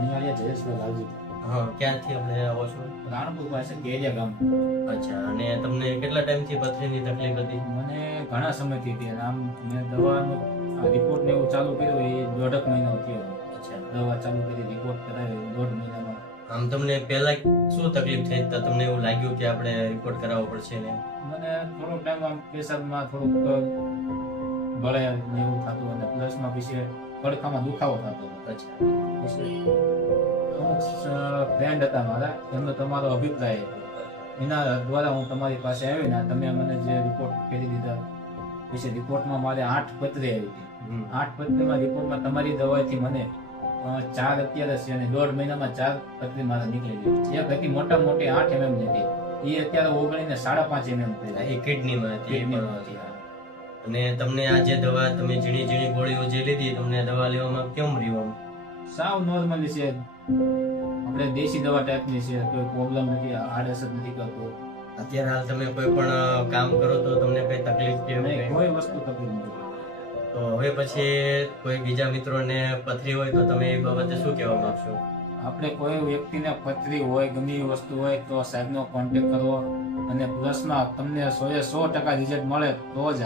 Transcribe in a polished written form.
અણિયાળિયા જયેશભાઈ લાલજી. હા, ક્યાંથી આપણે આવો છો? રાણપુર પાસે કેરિયા ગામ. અચ્છા, અને તમને કેટલા ટાઈમથી પથરીની તકલીફ હતી? મને ઘણા સમયથી હતી. આમ મેં દવાનો રિપોર્ટ ને એવું ચાલુ કર્યું એ 1.5 મહિનો થયો. અચ્છા, દવા ચાલુ કરી, રિપોર્ટ કરાવ્યો 1.5 મહિનામાં. આમ તમને પહેલા શું તકલીફ થઈ તો તમને એવું લાગ્યું કે આપણે રિપોર્ટ કરાવવો પડશે ને? મને થોડો ટાઈમ આમ પેશાબમાં થોડુંક ગળે ને એવું થતું અને પ્લસમાં પછી પડખામાં દુખાવો થતો. અચ્છા, પછી અમુક ફ્રેન્ડ હતા મારા, એમનો તમારો અભિપ્રાય એના દ્વારા હું તમારી પાસે આવ્યો ને તમે મને જે રિપોર્ટ કરી દીધા. પછી રિપોર્ટમાં મારે 8 પથરી આવી હતી. 8 પથરીમાં રિપોર્ટમાં તમારી દવાથી મને 4 અત્યારે છે અને 1.5 મહિનામાં 4 પથરી મારે નીકળી ગઈ. એક હતી મોટા મોટી 8 mm ની હતી, એ અત્યારે ઓગળીને 5.5 mm થઈ. એ કિડનીમાં હતી. કિડનીમાં હતી. અને તમને આ જે દવા તમે ઝીણી ઝીણી ગોળીઓ જે લીધી તમને દવા લેવામાં કેમ રહ્યું? સાવ નોર્મલી છે, આપણે દેશી દવા ટાઈપની છે, કોઈ પ્રોબ્લેમ નથી, આડઅસર નથી કરતો. અત્યારે હાલ તમે કોઈ પણ કામ કરો તો તમને કઈ તકલીફ કે એવું નહીં, કંઈ? કોઈ વસ્તુ તકલીફ નથી. તો હવે પછી કોઈ બીજા મિત્રોને પથરી હોય તો તમે એ બાબતે શું કહેવા માંગશો? આપણે કોઈ વ્યક્તિને પથરી હોય, ગમે એ વસ્તુ હોય તો સાહેબનો કોન્ટેક્ટ કરવો અને પ્લસમાં તમને 100% રિઝલ્ટ મળે તો જ